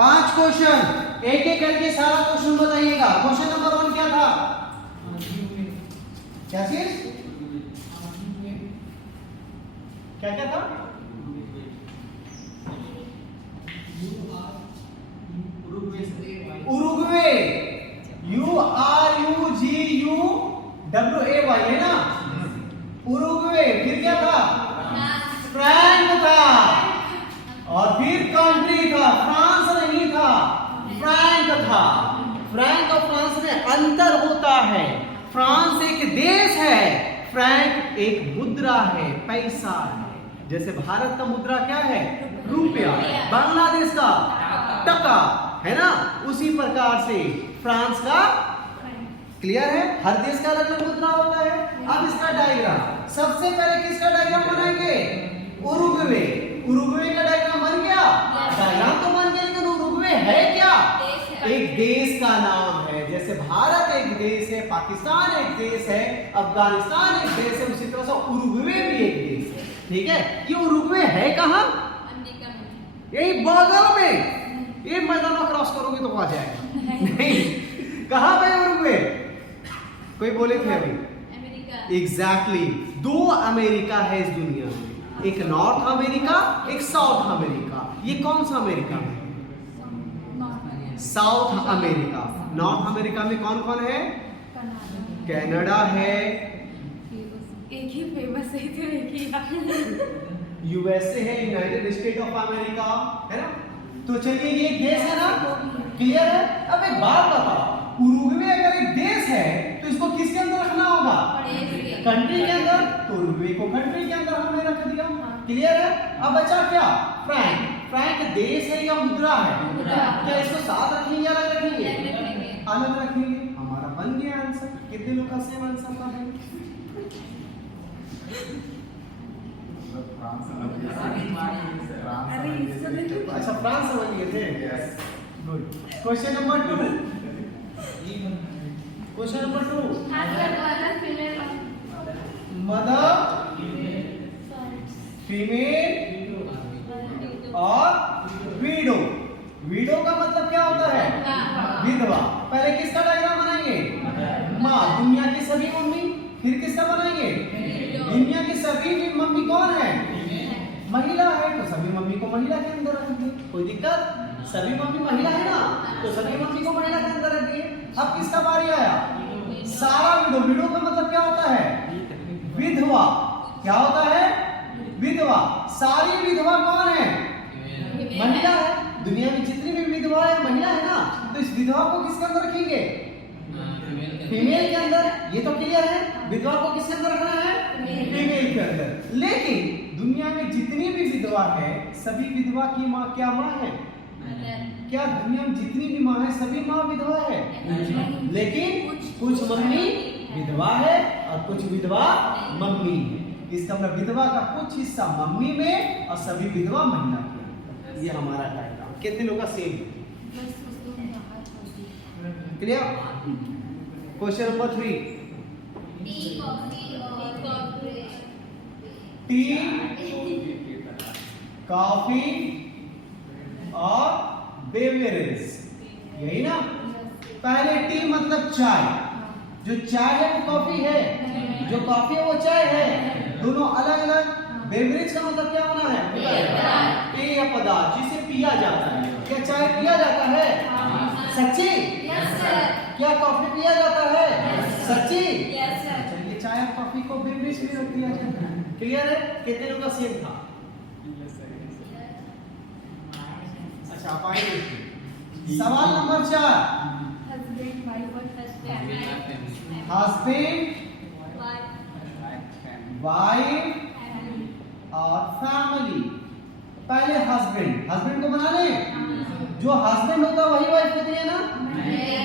5 question, एक एक करके सारा क्वेश्चन बताइएगा। क्वेश्चन नंबर 1 क्या था? क्या चीज? क्या क्या था? उरुग्वे, URUGUWAY है ना? उरुग्वे। फिर क्या था? फ्रैंक था। और फिर कंट्री था, फ्रांस नहीं था, फ्रैंक था। फ्रैंक और फ्रांस में अंतर होता है। फ्रांस एक देश है, फ्रैंक एक मुद्रा है, पैसा है। जैसे भारत का मुद्रा क्या है? रुपया। बांग्लादेश का टका है ना? उसी प्रकार से फ्रांस का, क्लियर है? हर देश का अलग अलग मुद्रा होता है। अब इसका डायग्राम, सबसे पहले किसका डायग्राम बनाएंगे? उरुग्वे। उरुग्वे का डायग्राम बन गया? डायग्राम तो बन गया, लेकिन उरुग्वे है क्या? एक देश का नाम है। जैसे भारत एक देश है, पाकिस्तान एक देश है, अफगानिस्तान एक देश है, उसी तरह से उरुग्वे भी एक देश है। ठीक है? ये उरुग्वे है कहाँ? यही बगल में। ये मैदान क्रॉस करोगे तो आ जाएगा। नहीं, कहाँ पे उरुग्वे? कोई बोले थे अभी? एग्जैक्टली। 2 अमेरिका है इस दुनिया में, एक नॉर्थ अमेरिका, एक साउथ अमेरिका। ये कौन सा अमेरिका है? South America. नॉर्थ अमेरिका में कौन कौन है? कनाडा है, एक ही फेमस है, तो एक ही यूएसए है, यूनाइटेड स्टेट ऑफ अमेरिका है ना? तो चलिए ये देश है ना, क्लियर है? अब एक बात बताओ, उरुग्वे अगर एक देश है तो इसको किसके अंदर रखना होगा? कंट्री के अंदर। तो उरुग्वे को कंट्री के अंदर हमने रख दिया, क्लियर है? अब बचा क्या? फ्रैंक। फ्रैंक देश है या मुद्रा है? क्या इसको साथ रखेंगे या अलग रखेंगे? अलग रखेंगे। हमारा बन गया आंसर। कितने लोग का सेम आंसर था? अच्छा, फ्रांस समझ गए थे। Good. Question number 2। Question number 2, mother, female और विडो। विडो का मतलब क्या होता है? विधवा। पहले किसका डायग्राम बनाएंगे? माँ, दुनिया की सभी मम्मी। फिर किसका बनाएंगे? दुनिया की सभी मम्मी कौन है? महिला है, तो सभी मम्मी को महिला के अंदर रख दिए। कोई दिक्कत? सभी मम्मी महिला है ना, तो सभी मम्मी को महिला के अंदर रख दिए। अब किसका बारी आया? सारा विडो। विडो का मतलब क्या होता है? विधवा। क्या होता है? विधवा। सारी विधवा कौन है? महिला है। दुनिया में जितनी भी विधवा है महिला है ना, तो इस विधवा को किसके अंदर रखेंगे? फीमेल के अंदर। ये तो क्लियर है। विधवा को किसके अंदर रखना है? फीमेल के अंदर। लेकिन दुनिया में जितनी भी विधवा है, सभी विधवा की माँ क्या माँ है? क्या दुनिया में जितनी भी माँ है सभी माँ विधवा है? लेकिन कुछ मम्मी विधवा है और कुछ विधवा मम्मी है। इसका मतलब विधवा का कुछ हिस्सा मम्मी में और सभी विधवा महिला में। ये हमारा डायग्राम। कितने लोग का same? Clear? Question number 3, T, coffee और बेवरेज, यही ना? पहले टी मतलब चाय। जो चाय है वो कॉफी है, जो कॉफी है वो चाय है। दोनों अलग अलग। बेवरेज का मतलब क्या होना है? पेय पदार्थ, जिसे पिया जाता है। क्या चाय पिया जाता है? सच्ची? क्या कॉफी पिया जाता है? सच्ची? चलिए, चाय और कॉफी को बेवरेज भी रख दिया जाता है। क्लियर है? कितने लोगों का सेम था? अच्छा, आप आइए। सवाल नंबर 4, हस्बैंड, वाइफ और फैमिली। पहले हस्बैंड। हस्बैंड को बना ले। जो हस्बैंड होता है वही वाइफ होती है ना?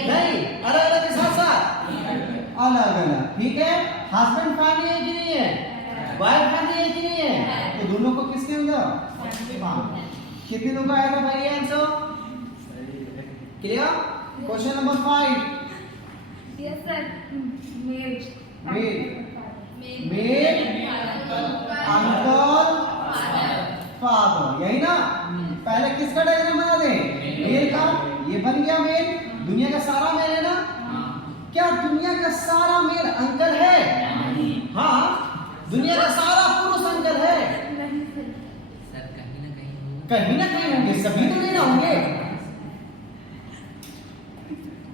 नहीं, अलग अलग के साथ साथ अलग अलग। ठीक है? हस्बैंड फैमिली है कि नहीं है? वाइफ फैमिली है कि नहीं है? तो दोनों को किसके अंदर? कितने लोग का आएगा भाई answer? Clear? Question number 5, male, uncle, father, यही ना। पहले किसका डायग्राम बना दे? मेल का। ये बन गया मेल, दुनिया का सारा मेल है ना। क्या दुनिया का सारा मेल अंकल है? हाँ, दुनिया का सारा पुरुष अंकल है। सर कहीं ना कहीं होंगे, सभी तो नहीं ना होंगे।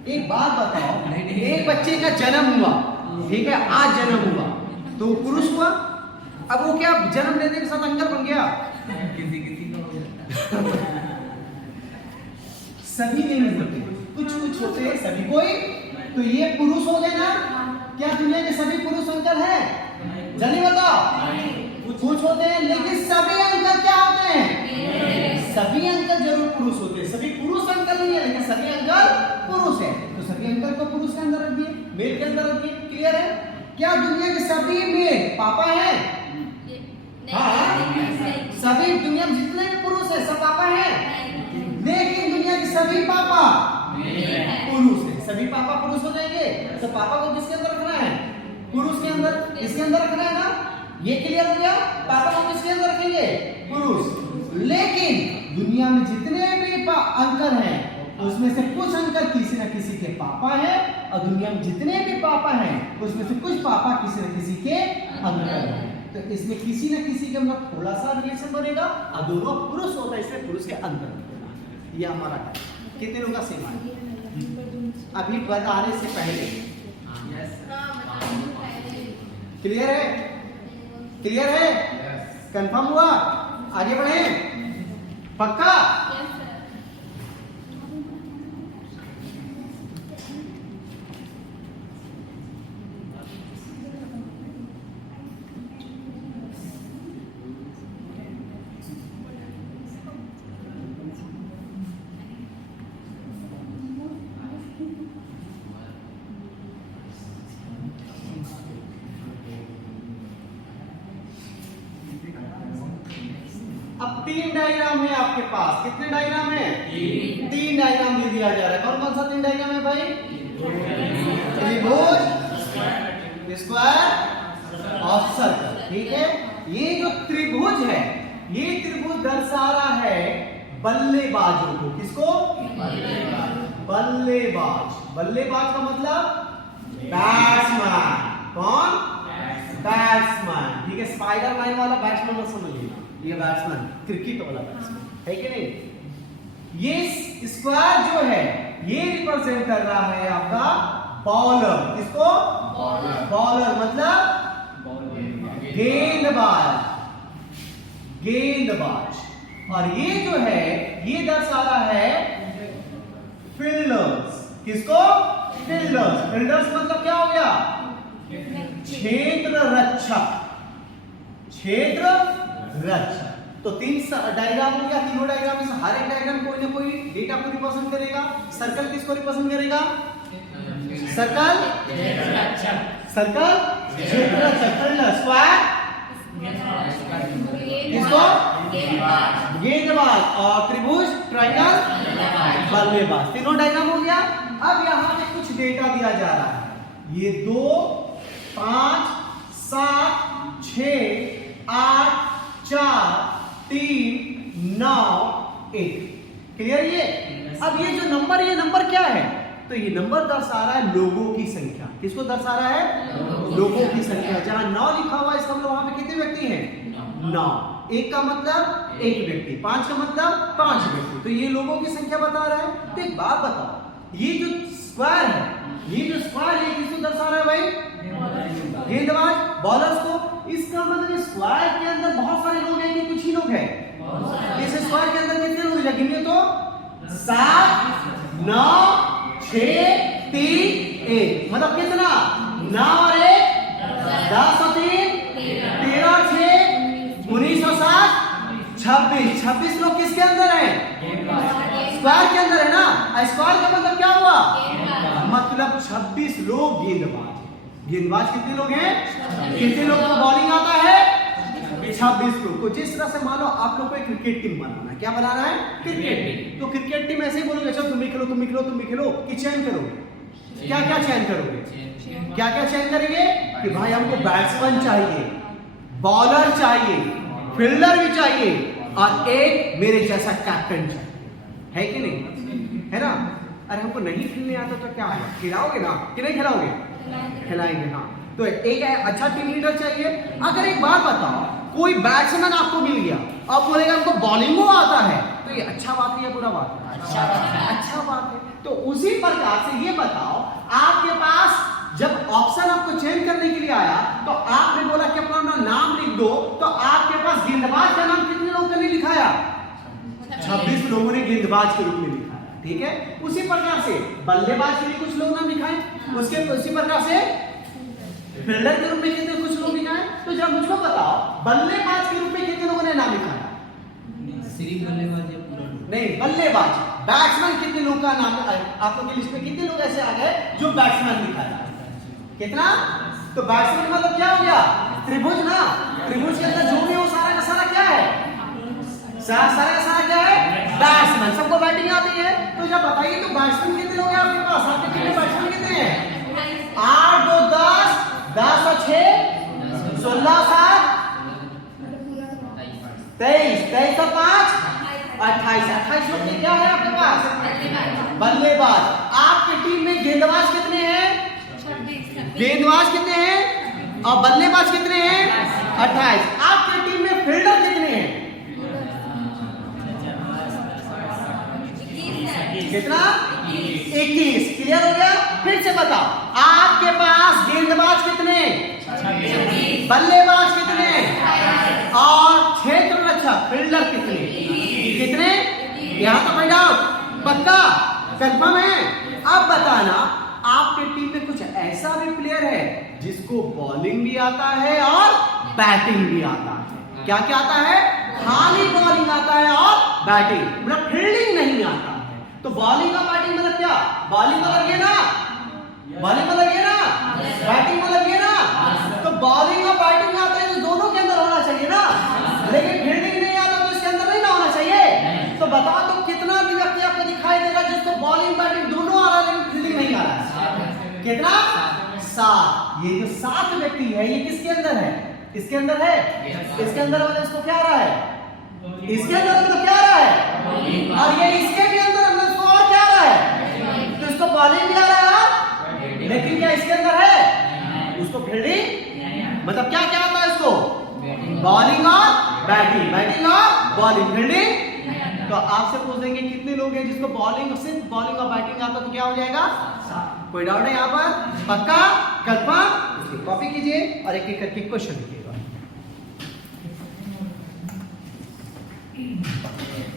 एक बात बताओ, एक बच्चे का जन्म हुआ, ठीक है, आज जन्म हुआ तो वो पुरुष हुआ। अब वो क्या जन्म लेने के साथ अंकल बन गया? किसी को हो जाता है। सभी नहीं होते, कुछ कुछ होते हैं, सभी कोई। तो ये पुरुष हो गए ना। क्या दुनिया के सभी पुरुष अंकल हैं? जल्दी बताओ। कुछ होते हैं, लेकिन सभी अंकल क्या होते हैं? सभी अंकल जरूर पुरुष होते हैं। सभी पुरुष अंकल नहीं है, लेकिन सभी अंकल पुरुष है। तो सभी अंकल को पुरुष के अंदर रख दिए, मेल के अंदर रख दिए। क्लियर है? क्या दुनिया के सभी मेल पापा है? हाँ, सभी दुनिया में जितने भी पुरुष है सब पापा है। लेकिन दुनिया के सभी पापा पुरुष है। सभी पापा पुरुष हो जाएंगे तो पापा को किसके अंदर रखना है? पुरुष के अंदर, इसके अंदर रखना है ना। ये क्लियर हो गया? पापा को किसके अंदर रखेंगे? पुरुष। लेकिन दुनिया में जितने भी अंकल हैं उसमें से कुछ अंकल किसी न किसी के पापा हैं, और दुनिया में जितने भी पापा हैं उसमें से कुछ पापा किसी न किसी के अंकल हैं। तो इसमें किसी न किसी के मतलब थोड़ा सा रिलेशन बनेगा, और दोनों पुरुष होता है, इसलिए पुरुष के अंदर। ये हमारा कितने लोगों का सेम है? अभी बताने से पहले क्लियर है? क्लियर है? कंफर्म हुआ? आगे बढ़े? पक्का? अब 3 डायग्राम है आपके पास। कितने डायग्राम है? 3 डायग्राम दे दिया जा रहा है। कौन कौन सा 3 डायग्राम है भाई? त्रिभुज, स्क्वायर और सर्कल। ठीक है, ये जो त्रिभुज है, ये त्रिभुज दर्शा रहा है बल्लेबाजों को। किसको? बल्लेबाज। बल्लेबाज का मतलब बैट्समैन। कौन? बैट्समैन। ठीक है, स्पाइडरमैन वाला बैट्समैन मत समझिए, ये बैट्समैन क्रिकेट वाला बैट्समैन है कि नहीं। ये स्क्वायर जो है ये रिप्रेजेंट कर रहा है आपका बॉलर। किसको? बॉलर मतलब गेंदबाज। गेंदबाज। और ये जो है ये दर्शा रहा है फील्डर्स। किसको? फील्डर्स। फील्डर्स मतलब क्या हो गया? क्षेत्र रक्षक। क्षेत्र रक्षक। तो 3 डायग्राम हो गया। तीनों डायग्राम में से हर एक डायग्राम कोई ना कोई डेटा को रिप्रेजेंट करेगा। सर्कल किसको रिप्रेजेंट करेगा? सर्कल सर्कल क्षेत्र रक्षक। स्क्वायर किसको? गेंदबाज। और त्रिभुज ट्रायंगल बल्लेबाज। तीनों डायग्राम हो गया। अब यहां पे कुछ डेटा दिया जा रहा है। ये 2 5 7 6 8 4 3 9 1। क्लियर? ये अब ये जो नंबर, ये नंबर क्या है? तो ये नंबर दर्शा रहा है लोगों की संख्या। किसको दर्शा रहा है? लोगों की संख्या। जहां 9 लिखा हुआ है इसका मतलब वहां पे कितने व्यक्ति हैं? 9। 1 का मतलब 1 व्यक्ति, 5 का मतलब 5 व्यक्ति। तो ये लोगों की संख्या बता रहा है। तो एक बात बताओ, ये जो स्क्वायर है, ये जो स्क्वायर है किसको दर्शा रहा है भाई? गेंदबाज, बॉलर्स को। इसका मतलब स्क्वायर के अंदर बहुत सारे लोग हैं कि कुछ ही लोग हैं? इस स्क्वायर के अंदर कितने लोग हैं? गिनिए तो। 7 9 6 3 1। मतलब कितना? 9 और 1 10 और 3 13 और 6 19 और 7 26। 26 लोग किसके अंदर है? स्क्वायर के अंदर है ना। स्क्वायर का मतलब क्या हुआ? मतलब 26 लोग गेंदबाज। गेंदबाज कितने लोग हैं? कितने लोगों को बॉलिंग आता है? 26 लोग को। जिस तरह से मानो आप लोग को एक क्रिकेट टीम बनाना है। क्या बनाना है? Cricket team. तो क्रिकेट टीम ऐसे ही बोलोगे, चलो तुम भी खेलो, तुम भी खेलो, तुम भी खेलो, कि चयन करोगे? क्या क्या चयन करोगे? क्या क्या चयन करेंगे? कि भाई हमको बैट्समैन चाहिए, बॉलर चाहिए, फील्डर भी चाहिए, और एक मेरे जैसा कैप्टन चाहिए, है कि नहीं? है ना? अरे हमको नहीं खेलने आता तो क्या है, खिलाओगे ना कि नहीं खिलाओगे? खिलाएंगे। हाँ, तो एक अच्छा टीम लीडर चाहिए। अगर एक बात बताओ, कोई बैट्समैन आपको मिल गया और बोलेगा हमको बॉलिंग आता है, तो ये अच्छा बात है या बुरा बात है? अच्छा बात है। तो उसी प्रकार से ये बताओ, आपके पास जब ऑप्शन आपको चेंज करने के लिए आया तो आपने बोला कि अपना नाम लिख दो, तो आपके पास गेंदबाज का नाम कितने लोगों ने लिखाया? 26 लोगों ने गेंदबाज के रूप में लिखा है, ठीक है। उसी प्रकार से बल्लेबाज के लिए कुछ लोग नाम लिखाए, उसके उसी प्रकार से फील्डर के रूप में कितने कुछ लोग लिखाए। तो जब मुझको बताओ, बल्लेबाज के रूप में कितने लोगों ने नाम लिखाया? सिर्फ बल्लेबाज नहीं, बल्लेबाज। बैट्समैन कितने लोग का नाम आपको की लिस्ट में कितने लोग ऐसे आ गए जो बैट्समैन लिखाया? कितना? तो बैट्समैन मतलब क्या हो गया? त्रिभुज ना। त्रिभुज के अंदर जो भी हो सारा का सारा क्या है? सारा का सारा क्या है? बैट्समैन। सबको बैटिंग आती है। तो जब बताइए तो बैट्समैन कितने लोग हैं आपके पास? आपके टीम में बैट्समैन कितने हैं? 8 2 10 10 और 6 16 7 23 23 और 5 28 28 लोग में क्या है आपके पास? बल्लेबाज। आपकी टीम में गेंदबाज कितने हैं? गेंदबाज कितने हैं और बल्लेबाज कितने हैं? 28। आपकी टीम में फील्डर कितने हैं? कितना? 21। क्लियर हो गया? फिर से बताओ, आपके पास गेंदबाज कितने, बल्लेबाज कितने और क्षेत्र रक्षक फील्डर कितने? कितने? यहां तो बैठा पक्का कंफर्म है। अब बताना, आपके टीम में कुछ ऐसा भी प्लेयर है जिसको बॉलिंग भी आता है और बैटिंग भी आता है? क्या क्या आता है? खाली बॉलिंग आता है और बैटिंग, मतलब फील्डिंग नहीं आता है। तो बॉलिंग और बैटिंग मतलब क्या? बॉलिंग मतलब ये ना, बॉलिंग मतलब ये ना, बैटिंग मतलब ये ना। तो बॉलिंग और बैटिंग आता है तो दोनों के अंदर होना चाहिए ना, लेकिन फील्डिंग नहीं आता तो इसके अंदर नहीं ना होना चाहिए। तो बताओ तो कितना व्यक्ति आपको दिखाई देगा जिसको बॉलिंग बैटिंग दोनों आ रहा है लेकिन फील्डिंग नहीं आ रहा है? कितना? 7। ये जो 7 व्यक्ति है ये किसके अंदर है? इसके अंदर है। इसके अंदर वाले उसको क्या आ रहा है? इसके अंदर मतलब क्या आ रहा है? और ये इसके भी अंदर मतलब उसको और क्या आ रहा है? तो इसको बॉलिंग भी आ रहा है, लेकिन क्या इसके अंदर है? उसको फील्डिंग मतलब क्या क्या आता है इसको? बॉलिंग और बैटिंग, बैटिंग और बॉलिंग, फील्डिंग। तो आपसे पूछ देंगे कितने लोग हैं जिसको बॉलिंग, सिर्फ बॉलिंग और बैटिंग आता तो क्या हो जाएगा? कोई डाउट है यहाँ पर? पक्का कंफर्म? कॉपी कीजिए और एक एक करके क्वेश्चन लिखिएगा।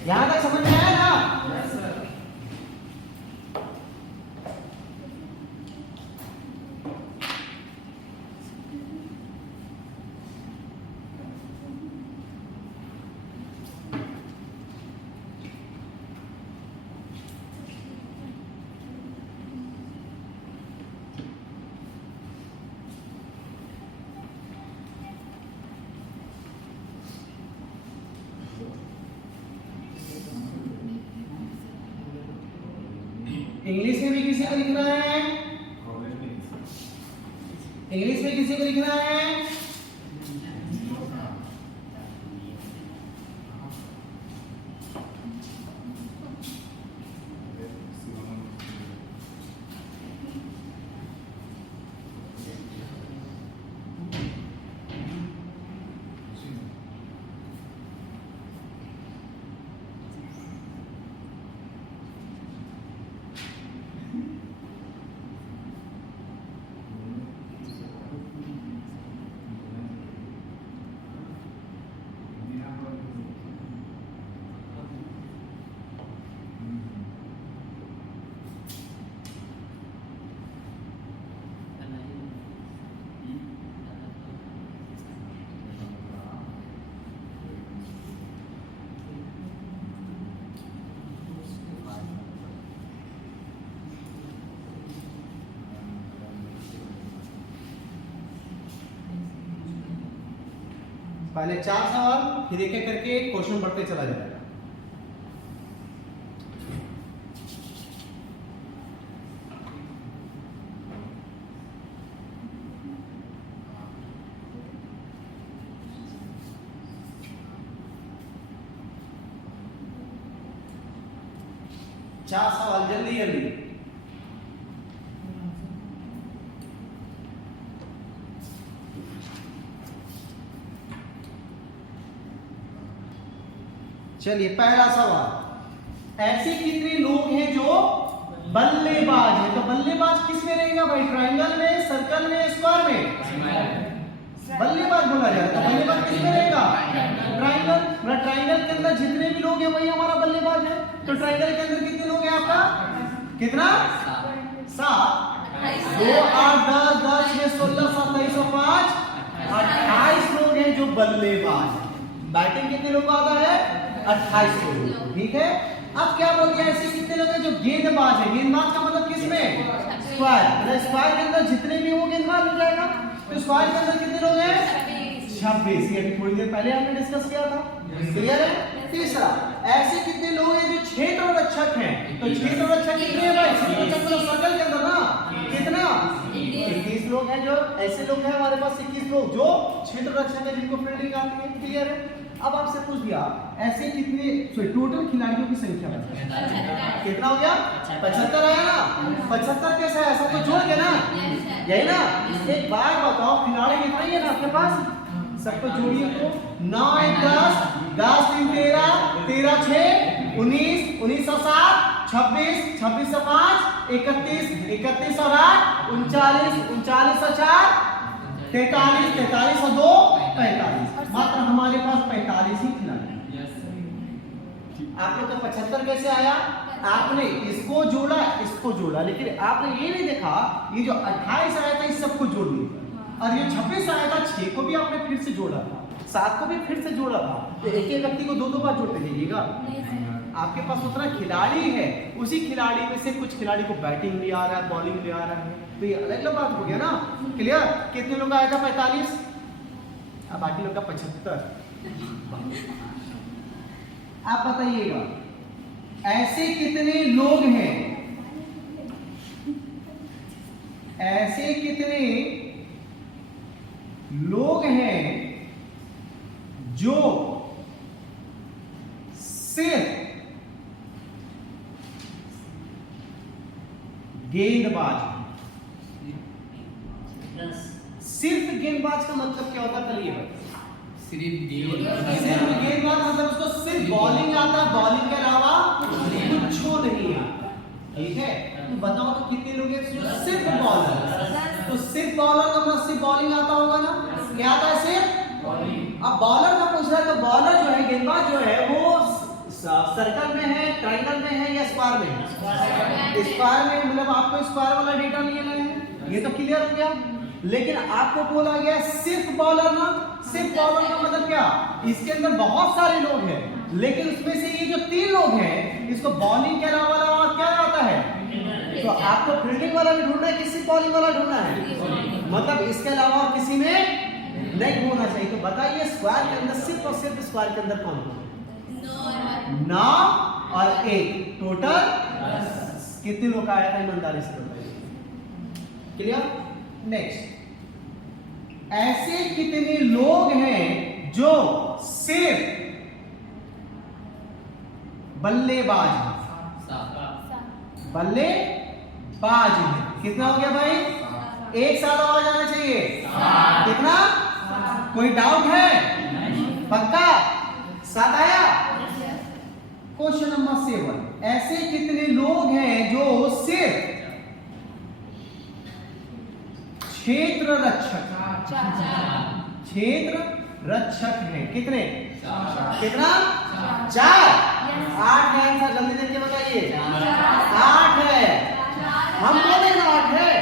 यहां तक समझ में आया ना? इंग्लिश में भी किसी को लिखना है? इंग्लिश में किसी को लिखना है? पहले 4 सवाल, फिर एक एक करके क्वेश्चन बढ़ते चला जाएगा। 4 सवाल जल्दी जल्दी। चलिए पहला सवाल, ऐसे कितने लोग हैं जो बल्लेबाज है? तो बल्लेबाज किस में रहेगा भाई? ट्रायंगल में, सर्कल में, स्क्वायर में? बल्लेबाज बोला जाए तो बल्लेबाज किस में रहेगा? ट्रायंगल। मतलब ट्रायंगल के अंदर जितने भी लोग हैं वही हमारा बल्लेबाज है। तो ट्रायंगल के अंदर कितने लोग हैं आपका? कितना? 7। 2 8 10 10 6 16 27 और 5 28 लोग हैं जो बल्लेबाज। बैटिंग कितने लोग का आता है? 28 लोग। ठीक है। अब क्या बोल गया, ऐसे कितने लोग हैं जो गेंदबाज है? गेंदबाज का मतलब किस में? स्क्वायर। मतलब स्क्वायर के अंदर जितने भी वो गेंदबाज हो जाएगा। तो स्क्वायर के अंदर कितने लोग हैं? 26। ये अभी थोड़ी देर पहले हमने डिस्कस किया था। क्लियर है? तीसरा, ऐसे कितने लोग हैं जो क्षेत्र रक्षक हैं? तो क्षेत्र रक्षक कितने हैं भाई? सर्कल के अंदर ना कितना? 21 लोग हैं। जो ऐसे लोग हैं हमारे पास 21 लोग जो क्षेत्र रक्षक है, जिनको फील्डिंग आती है। क्लियर है? अब आपसे पूछ दिया, ऐसे कितने टोटल खिलाड़ियों की संख्या कितना हो गया? 75 आया ना? 75 कैसा है? सबको जोड़ के ना, यही ना? एक बार बताओ, खिलाड़ी कितना ही है ना आपके पास? सबको जोड़िए तो 9 1 10 10 3 13 13 6 19 19 और 7 26 26 और 5 31 31 और 8 39 39 और 4 43 43 और 2 45। मात्र हमारे पास 45 ही खिलाड़ी। आपने तो 75 कैसे आया? आपने इसको जोड़ा, इसको जोड़ा, लेकिन आपने ये नहीं देखा ये जो 28 आया था इस सबको जोड़ दिया, और ये 26 आया था 6 को भी आपने फिर से जोड़ा था, 7 को भी फिर से जोड़ा था। तो एक एक व्यक्ति को 2 बार जोड़ते जाइएगा। आपके पास उतना खिलाड़ी है, उसी खिलाड़ी में से कुछ खिलाड़ी को बैटिंग भी आ रहा है, बॉलिंग भी आ रहा है, तो ये अलग अलग बात हो गया ना। क्लियर? कितने लोग आया था? 45। अब बाकी लोग का 75। आप बताइएगा, ऐसे कितने लोग हैं? ऐसे कितने लोग हैं जो सिर्फ गेंदबाज? सिर्फ गेंदबाज का मतलब क्या होता है? करिए। सिर्फ गेंदबाज मतलब उसको सिर्फ बॉलिंग आता है, बॉलिंग के अलावा कुछ नहीं आता। ठीक है? तो बताओ तो कितने लोग हैं जो सिर्फ बॉलर? तो सिर्फ बॉलर का मतलब सिर्फ बॉलिंग आता होगा ना? क्या आता है? सिर्फ बॉलिंग। अब बॉलर का पूछ रहा है, तो बॉलर जो है, गेंदबाज जो है, वो सर्कल में है, ट्रायंगल में है या स्क्वायर में है? स्क्वायर में। मतलब आपको स्क्वायर वाला डेटा नहीं लेना है, ये तो क्लियर हो गया। लेकिन आपको बोला गया सिर्फ बॉलर ना। सिर्फ बॉलर का मतलब क्या? इसके अंदर बहुत सारे लोग हैं, लेकिन उसमें से ये जो 3 लोग हैं, इसको बॉलिंग के अलावा क्या आता है? तो आपको फील्डिंग वाला भी ढूंढना है कि सिर्फ बॉलिंग वाला ढूंढना है? मतलब इसके अलावा और किसी में नहीं होना चाहिए। तो बताइए, स्क्वायर के अंदर सिर्फ और सिर्फ स्क्वायर के अंदर कौन है? 9 और 1 टोटल कितने लोग आया था? ईमानदारी से बताइए। क्लियर? नेक्स्ट, ऐसे कितने लोग हैं जो सिर्फ बल्लेबाज हैं? बल्लेबाज हैं। कितना हो गया भाई? एक साथ आवाज आना चाहिए। कितना? कोई डाउट है? पक्का? 7 आया? क्वेश्चन नंबर 7, ऐसे कितने लोग हैं जो सिर्फ क्षेत्र रक्षक? क्षेत्र रक्षक है। कितने? कितना? 4। 8 है आंसर। जल्दी देख के बताइए। 8 है। हम बोले ना 8 है।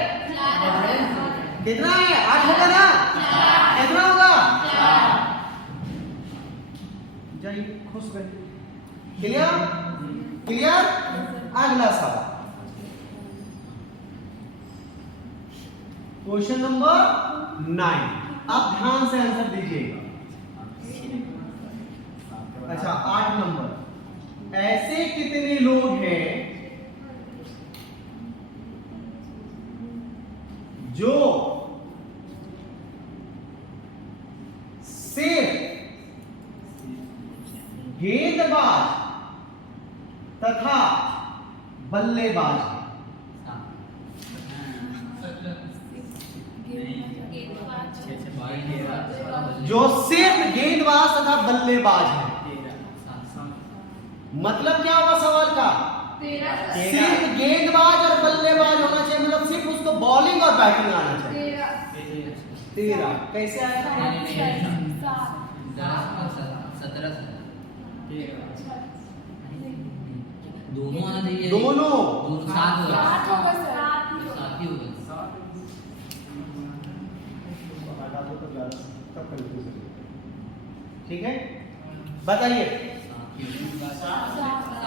कितना है? 8 होगा ना? कितना होगा? जाइए, खुश रहिए। क्लियर? क्लियर? अगला सवाल, क्वेश्चन नंबर 9। आप ध्यान से आंसर दीजिएगा। अच्छा, 8 नंबर, ऐसे कितने लोग हैं जो सिर्फ गेंदबाज तथा बल्लेबाज है। जो सिर्फ गेंदबाज तथा बल्लेबाज है। मतलब क्या हुआ सवाल का? सिर्फ गेंदबाज और बल्लेबाज होना चाहिए, मतलब सिर्फ उसको बॉलिंग और बैटिंग आना चाहिए। 13 कैसे आएगा? 17 दोनों आना चाहिए। दोनों 7 होगा। 7 होगा सर। 7 ही होगा। ठीक है, बताइए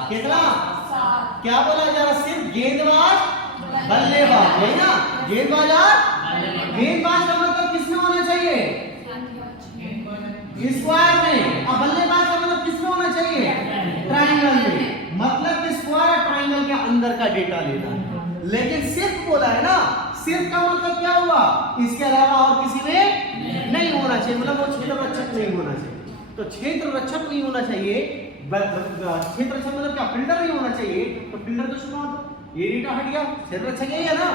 कितना? क्या बोला जा रहा? सिर्फ गेंदबाज बल्लेबाज है ना? गेंदबाज और गेंदबाज का मतलब किसमें होना चाहिए? स्क्वायर में। और बल्लेबाज का मतलब किसमें होना चाहिए? ट्रायंगल में। मतलब कि स्क्वायर और ट्रायंगल के अंदर का डेटा लेना है। लेकिन सिर्फ बोला है ना, सिर्फ का मतलब क्या हुआ? इसके अलावा और किसी में नहीं होना चाहिए, मतलब वो क्षेत्र रक्षक नहीं होना चाहिए। तो क्षेत्र रक्षक नहीं होना चाहिए, क्षेत्र रक्षक मतलब क्या? फील्डर नहीं होना चाहिए। तो फील्डर तो शुरू ये डेटा हट गया, क्षेत्र रक्षक यही है ना,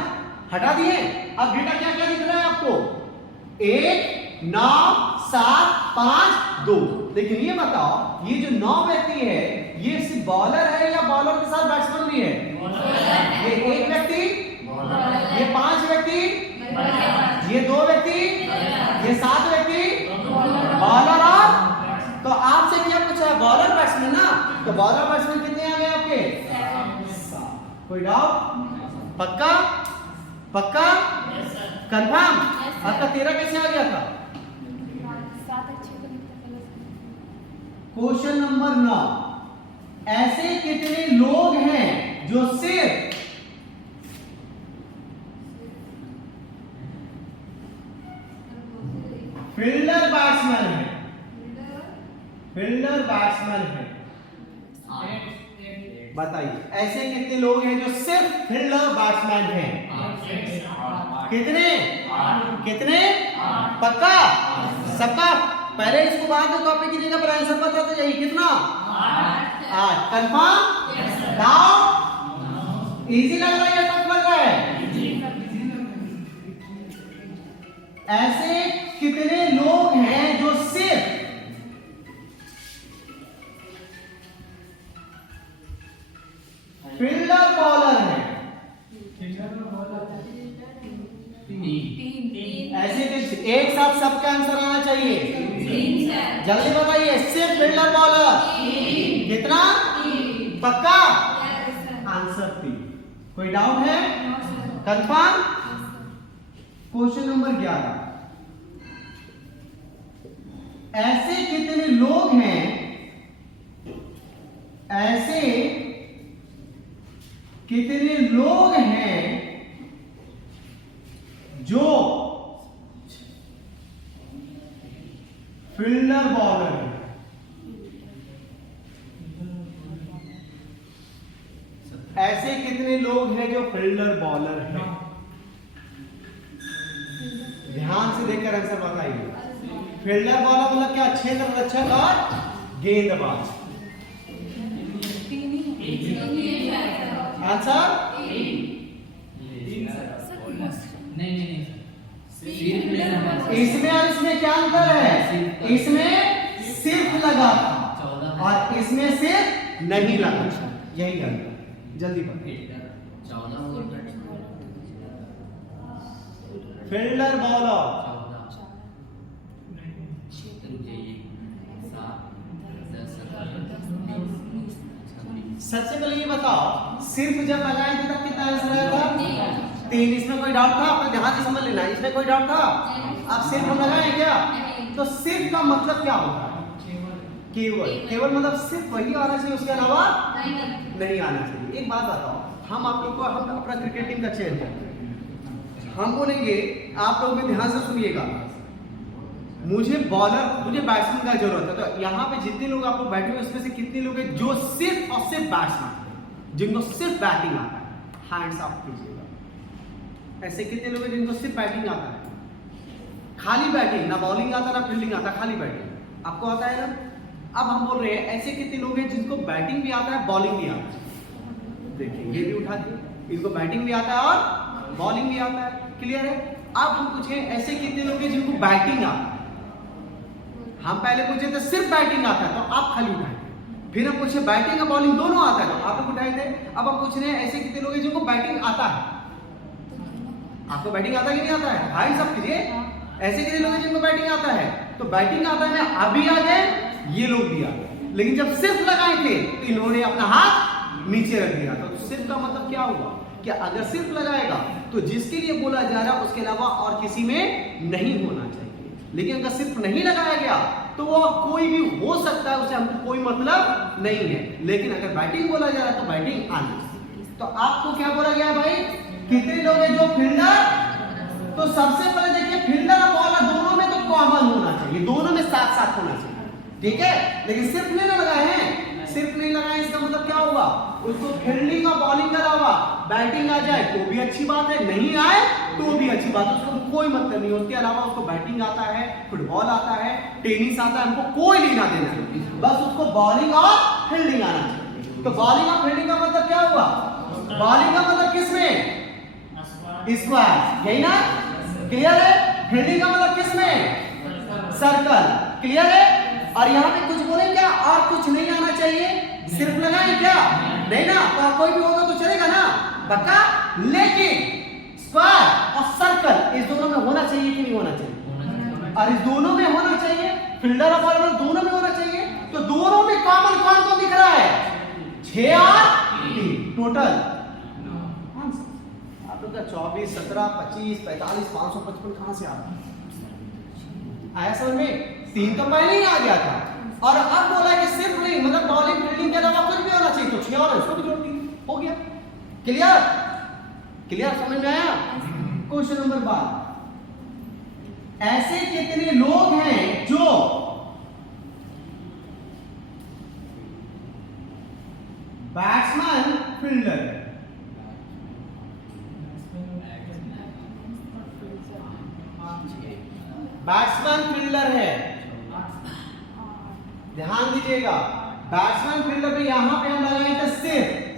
हटा दिए। अब डेटा क्या क्या दिख रहा है आपको? 1 9 7 5 2। लेकिन ये बताओ, ये जो 9 व्यक्ति है, ये सिर्फ बॉलर है या बॉलर के साथ बैट्समैन भी है? ये 1 व्यक्ति, ये 5 व्यक्ति, ये 2 व्यक्ति, ये 7 व्यक्ति, बॉलर और तो आपसे क्या पूछा है? बॉलर बैट्समैन ना, तो बॉलर बैट्समैन कितने आ गए आपके? 7। कोई डाउट? पक्का? पक्का? कंफर्म? आपका 13 कैसे आ गया था? क्वेश्चन नंबर 9, ऐसे कितने लोग हैं जो सिर्फ फील्डर बैट्समैन है? फील्डर बैट्समैन है, बताइए। ऐसे कितने लोग हैं जो सिर्फ फील्डर बैट्समैन हैं? कितने? कितने? पक्का? सबका? पहले इसको बाद में कॉपी कीजिएगा, पर आंसर बताते जाइए। कितना? 8। कंफर्म? डाउट? इजी लग रहा है या टफ लग रहा है? ऐसे कितने लोग हैं जो सिर्फ फील्डर बॉलर है? ऐसे एक साथ सबका आंसर आना चाहिए। जल्दी बताइए। सिर्फ फील्डर बॉलर कितना? पक्का? आंसर 3। कोई डाउट है? कंफर्म? क्वेश्चन नंबर 11, ऐसे कितने लोग हैं, ऐसे कितने लोग हैं जो फील्डर बॉलर है? ऐसे कितने लोग हैं जो फील्डर बॉलर है? ध्यान से देखकर आंसर बताइए। फील्डर बॉलर मतलब क्या? क्षेत्र रक्षक और गेंदबाज। आंसर? नहीं इसमें और इसमें क्या अंतर है? इसमें सिर्फ लगा था और इसमें सिर्फ नहीं लगा। यही अंतर। जल्दी बताइए। फील्डर बॉलर सबसे पहले ये बताओ, सिर्फ जब लगाए थे तब कितना आंसर आया था? 3। इसमें कोई डाउट था? आपने ध्यान से समझ लेना, इसमें कोई डाउट था? आप सिर्फ लगाए क्या? तो सिर्फ का मतलब क्या होता है? केवल। केवल मतलब सिर्फ वही आना चाहिए, उसके अलावा नहीं आना चाहिए। एक बात बताओ, हम आप लोग को, हम अपना क्रिकेट टीम का चयन करते हैं, हम बोलेंगे, आप लोग भी ध्यान से सुनिएगा, मुझे बॉलर, मुझे बैट्समैन का जरूरत है। तो यहाँ पे जितने लोग आप लोग बैठे हुए उसमें से कितने लोग हैं जो सिर्फ और सिर्फ बैट्समैन, जिनको सिर्फ बैटिंग आता है? हैंड्स अप कीजिएगा। ऐसे कितने लोग हैं जिनको सिर्फ बैटिंग आता है? खाली बैटिंग, ना बॉलिंग आता ना फील्डिंग आता, खाली बैटिंग आपको आता है ना? अब हम बोल रहे हैं ऐसे कितने लोग हैं जिनको बैटिंग भी आता है, बॉलिंग भी आता है? देखिए ये भी उठा दिए, इनको बैटिंग भी आता है और बॉलिंग भी आता है। क्लियर है? अब हम पूछे ऐसे कितने लोग हैं जिनको बैटिंग आता है? हम पहले पूछे थे सिर्फ बैटिंग आता है तो आप खाली उठाए, फिर हम पूछे बैटिंग और बॉलिंग दोनों आता है तो आप लोग उठाए थे। अब हम पूछ रहे हैं ऐसे कितने लोग हैं जिनको बैटिंग आता है? आपको बैटिंग आता है कि नहीं आता है? भाई सब कीजिए, ऐसे कितने लोग हैं जिनको बैटिंग आता है? तो बैटिंग आता है अभी आ गए, ये लोग भी आ गए, लेकिन जब सिर्फ लगाए थे तो इन्होंने अपना हाथ नीचे रख दिया। तो सिर्फ का मतलब क्या हुआ कि अगर सिर्फ लगाएगा तो जिसके लिए बोला जा रहा है उसके अलावा और किसी में नहीं होना चाहिए, लेकिन अगर सिर्फ नहीं लगाया गया तो वो कोई भी हो सकता है, उससे हमको कोई मतलब नहीं है। लेकिन अगर बैटिंग बोला जा रहा है तो बैटिंग आनी। तो आपको क्या बोला गया भाई? कितने लोग हैं जो फील्डर? तो सबसे पहले देखिए फील्डर और बॉलर दोनों में तो कॉमन होना चाहिए, दोनों में साथ साथ होना चाहिए, ठीक है। लेकिन सिर्फ नहीं लगाए हैं, सिर्फ नहीं लगाए इसका मतलब क्या हुआ? उसको फील्डिंग और बॉलिंग के अलावा बैटिंग आ जाए तो भी अच्छी बात है, नहीं आए तो भी अच्छी बात है, उसको कोई मतलब नहीं। उसके अलावा उसको बैटिंग आता है, फुटबॉल आता है, टेनिस आता है, हमको कोई लेना देना नहीं, बस उसको बॉलिंग और फील्डिंग आना चाहिए। तो बॉलिंग और फील्डिंग का मतलब क्या हुआ? बॉलिंग का मतलब किसमें? स्क्वायर, यही ना? क्लियर है? फील्डिंग का मतलब किसमें? सर्कल, क्लियर है? और यहाँ पे कुछ बोले क्या? और कुछ नहीं आना चाहिए, सिर्फ लगाए क्या? नहीं ना, तो कोई भी होगा तो चलेगा ना, पक्का। लेकिन स्क्वायर और सर्कल इस दोनों में होना चाहिए कि नहीं होना चाहिए? और इस दोनों में होना चाहिए, फील्डर और बॉलर दोनों में होना चाहिए। तो दोनों में कॉमन कौन कौन दिख रहा है? 6 और 3 टोटल। आप लोग का 24, 17, 25, 45, 555 कहां से आ रहा है? आया समझ में? 3 तो पहले ही आ गया था, और अब बोला कि सिर्फ नहीं, मतलब बॉलिंग फील्डिंग के अलावा कुछ भी होना चाहिए, तो 6 और इसको भी जोड़ दी, हो गया। क्लियर? क्लियर, समझ में आया? क्वेश्चन नंबर 12, ऐसे कितने लोग हैं जो बैट्समैन फील्डर? बैट्समैन फील्डर है, ध्यान दीजिएगा। बैट्समैन फील्डर पे यहां पे हम लगाए थे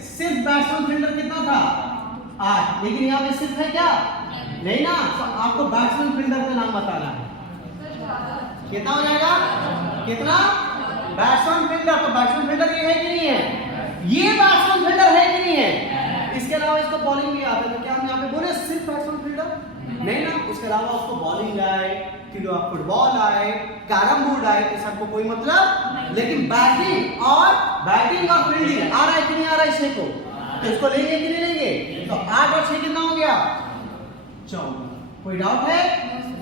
सिर्फ बैट्समैन फील्डर कितना था? 8, लेकिन यहां पे सिर्फ है क्या? नहीं ना, तो आपको बैट्समैन फील्डर का नाम बताना है। कितना हो जाएगा? कितना? बैट्समैन फील्डर, तो बैट्समैन फील्डर ये है कि नहीं है? ये बैट्समैन फील्डर है कि नहीं है? इसके अलावा इसको बॉलिंग भी आता है, तो क्या हम यहाँ पे बोले सिर्फ बैट्समैन फील्डर? नहीं ना, उसके अलावा उसको बॉलिंग आए, फुटबॉल आए, कैरम बोर्ड आए, तो सबको कोई मतलब। लेकिन बैटिंग और फील्डिंग आ रहा है कि नहीं आ रहा है इसे को? तो इसको लेंगे कि नहीं लेंगे? तो 8 और 6 कितना हो गया? 14। कोई डाउट है?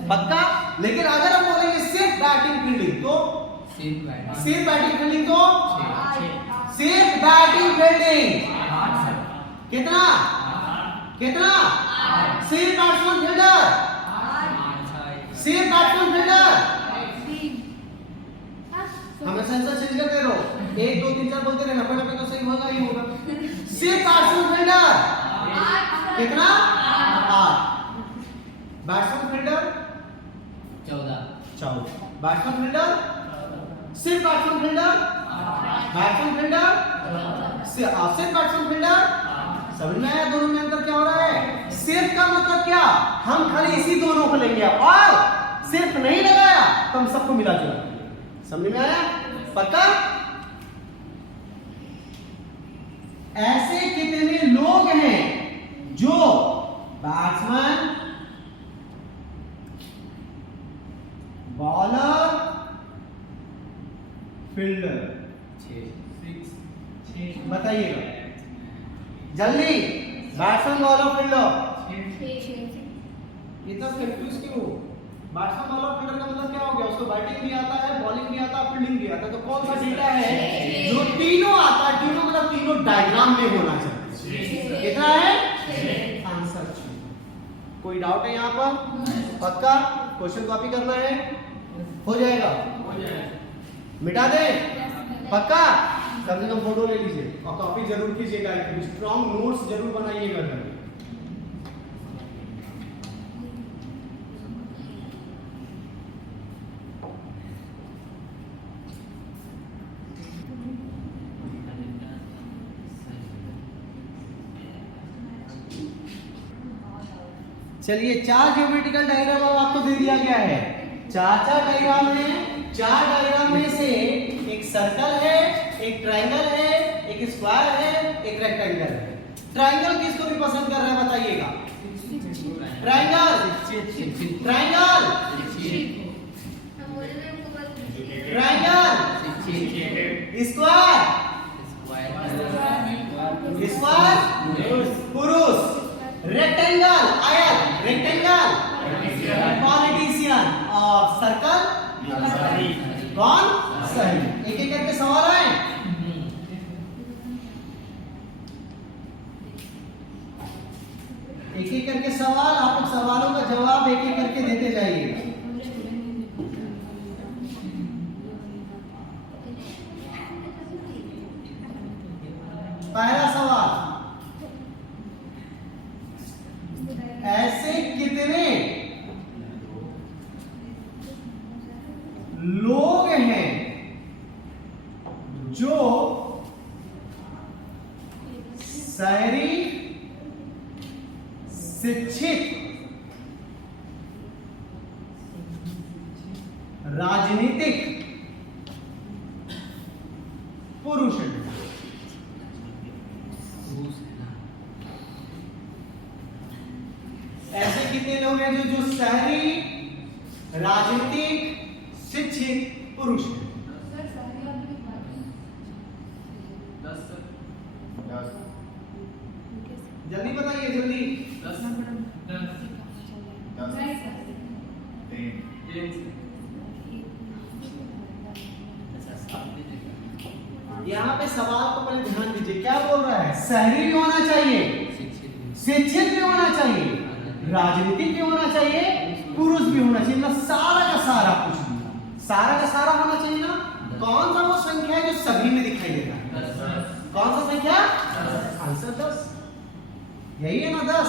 पक्का? लेकिन अगर हम बोलेंगे सिर्फ बैटिंग फील्डिंग तो सिर्फ बैटिंग फील्डिंग तो सिर्फ बैटिंग फील्डिंग कितना? कितना? सिर्फ बैट्समैन फील्डर, सिर्फ बैट्समैन फील्डर। हमें सेंसर चेंज कर दे रहे हो, 1 2 3 4 बोलते रहना, पहले तो सही होगा ही होगा। सिर्फ बैट्समैन फील्डर कितना? 8। Batsman fielder 14। बैट्समैन फील्डर, सिर्फ बैट्समैन फील्डर, बैट्समैन फील्डर, सिर्फ बैट्समैन फील्डर। समझ में आया दोनों में अंतर क्या हो रहा है? सिर्फ का मतलब क्या? हम खाली इसी दोनों को लेंगे, और सिर्फ नहीं लगाया तो हम सबको मिला जुला। समझ में आया? पक्का? ऐसे कितने लोग हैं जो बैट्समैन, बॉलर, फील्डर? 6 बताइएगा जल्दी। Batsman, bowler, fielder. इतना कंफ्यूज क्यों हो? बैट्समैन, बॉलर, फील्डर का मतलब क्या हो गया? उसको बैटिंग भी आता है, बॉलिंग भी आता है, फील्डिंग भी आता है। तो कौन सा डेटा है जो तीनों आता है? तीनों मतलब तीनों डायग्राम में होना चाहिए। कितना है? आंसर। कोई डाउट है यहाँ पर? पक्का? क्वेश्चन कॉपी करना है? हो जाएगा? मिटा दे? पक्का? कम से कम फोटो ले लीजिए और कॉपी जरूर कीजिएगा, स्ट्रॉन्ग नोट्स जरूर बनाइएगा। चलिए 4 ज्योमेट्रिकल डायग्राम अब आपको दे दिया गया है। 4 डायग्राम है। 4 डायग्राम में से एक सर्कल है, एक ट्रायंगल है, एक स्क्वायर है, एक रेक्टेंगल है। ट्रायंगल किसको भी पसंद कर रहा है बताइएगा? Triangle, triangle, triangle, square, square, पुरुष, रेक्टेंगल, आयत, रेक्टेंगल, पॉलिटिशियन, और सर्कल कौन? सही। एक एक करके सवाल आए। एक एक करके सवाल, आप लोग सवालों का जवाब एक एक करके देते जाइए। पहला सवाल, ऐसे कितने लोग हैं जो शहरी, शिक्षित, राजनीतिक पुरुष हैं? ऐसे कितने लोग हैं जो शहरी, राजनीतिक, शिक्षित पुरुष हैं? 10 जल्दी बताइए, जल्दी। 10 यहाँ पे सवाल को पहले ध्यान दीजिए, क्या बोल रहा है? शहरी भी होना चाहिए, शिक्षित भी होना चाहिए, राजनीतिक भी होना चाहिए, पुरुष भी होना चाहिए। मतलब सारा का सारा पूछ लिया, सारा का सारा होना चाहिए ना। कौन सा वो संख्या है जो सभी में दिखाई देता है? कौन सा संख्या? आंसर 10। यही है ना 10,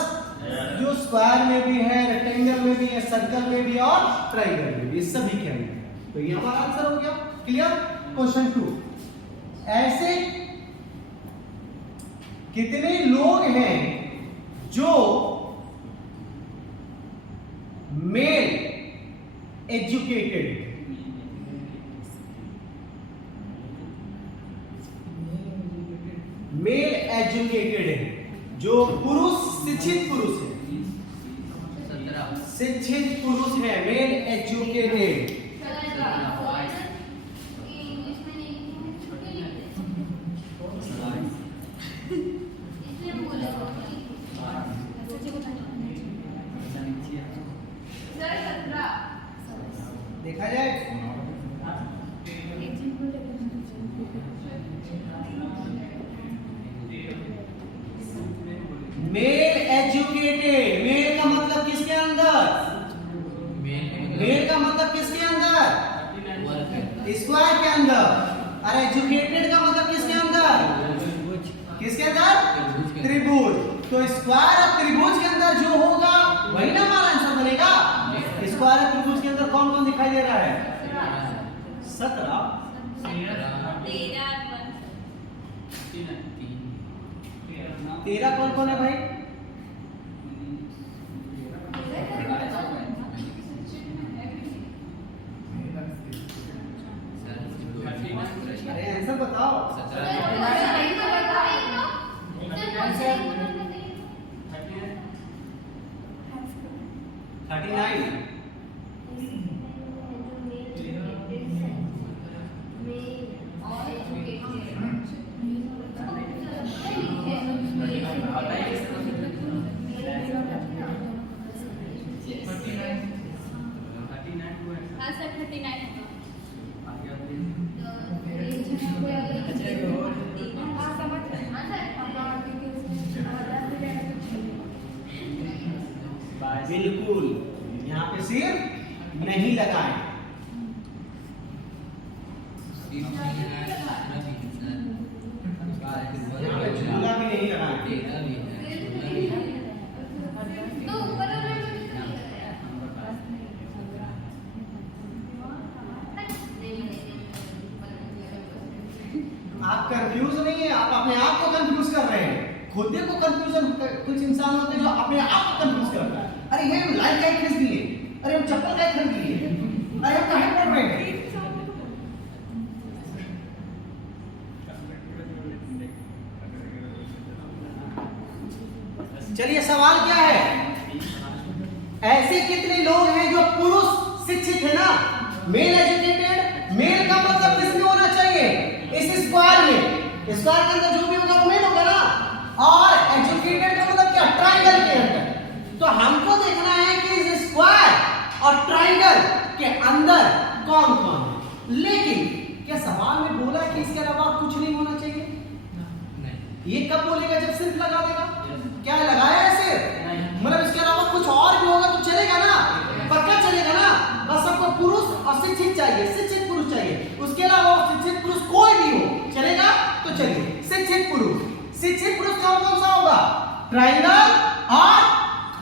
जो स्क्वायर में भी है, रेक्टेंगल में भी है, सर्कल में भी और ट्रायंगल में भी, सभी के अंदर। तो ये हमारा आंसर हो गया। क्लियर? क्वेश्चन 2, ऐसे कितने लोग हैं जो मेल एजुकेटेड, मेल एजुकेटेड है, जो पुरुष, शिक्षित पुरुष है, शिक्षित पुरुष है, मेल एजुकेटेड? देखा जाए मेल एजुकेटेड, मेल का मतलब किसके अंदर? मेल का मतलब किसके अंदर? स्क्वायर के अंदर। और एजुकेटेड का मतलब किसके अंदर? किसके अंदर? त्रिभुज। तो स्क्वायर और त्रिभुज के अंदर जो होगा वही ना हमारा आंसर बनेगा। स्क्वायर और त्रिभुज के अंदर कौन कौन दिखाई दे रहा है? 17, 13 कौन कौन है भाई? अरे आंसर बताओ। 39। बिल्कुल, यहाँ पे सिर नहीं लगाएं। यहाँ पे झूला भी नहीं लगाएं। आप कंफ्यूज नहीं है, आप अपने आप को कंफ्यूज कर रहे हैं। खुद को कंफ्यूजन, कुछ इंसान होते हैं जो अपने आप को कंफ्यूज करता है। अरे ये लाइट क्या खरीद ली है, अरे हम चप्पल क्या खरीद ली है, अरे हम कहाँ पड़ रहे हैं। चलिए सवाल क्या है, ऐसे कितने लोग हैं जो पुरुष शिक्षित है ना, मेल एजुकेटेड। मेल का मतलब किसमें होना चाहिए, इस स्क्वायर में, स्क्वायर के अंदर जो भी होगा वो मेल होगा ना, और एजुकेटेड का मतलब क्या, ट्रायंगल के अंदर। तो हमको देखना है कि इस स्क्वायर और ट्रायंगल के अंदर कौन कौन है। लेकिन क्या सवाल में बोला कि इसके अलावा कुछ नहीं होना चाहिए? ये कब बोलेगा, जब सिर्फ लगा देगा। क्या लगाया है सिर्फ, मतलब इसके अलावा कुछ और भी होगा तो चलेगा ना, पक्का चलेगा ना। बस सबको पुरुष और शिक्षित चाहिए, शिक्षित पुरुष चाहिए, उसके अलावा शिक्षित पुरुष कोई भी हो चलेगा तो चलिए। शिक्षित पुरुष, शिक्षित पुरुष कौन सा होगा, ट्रायंगल और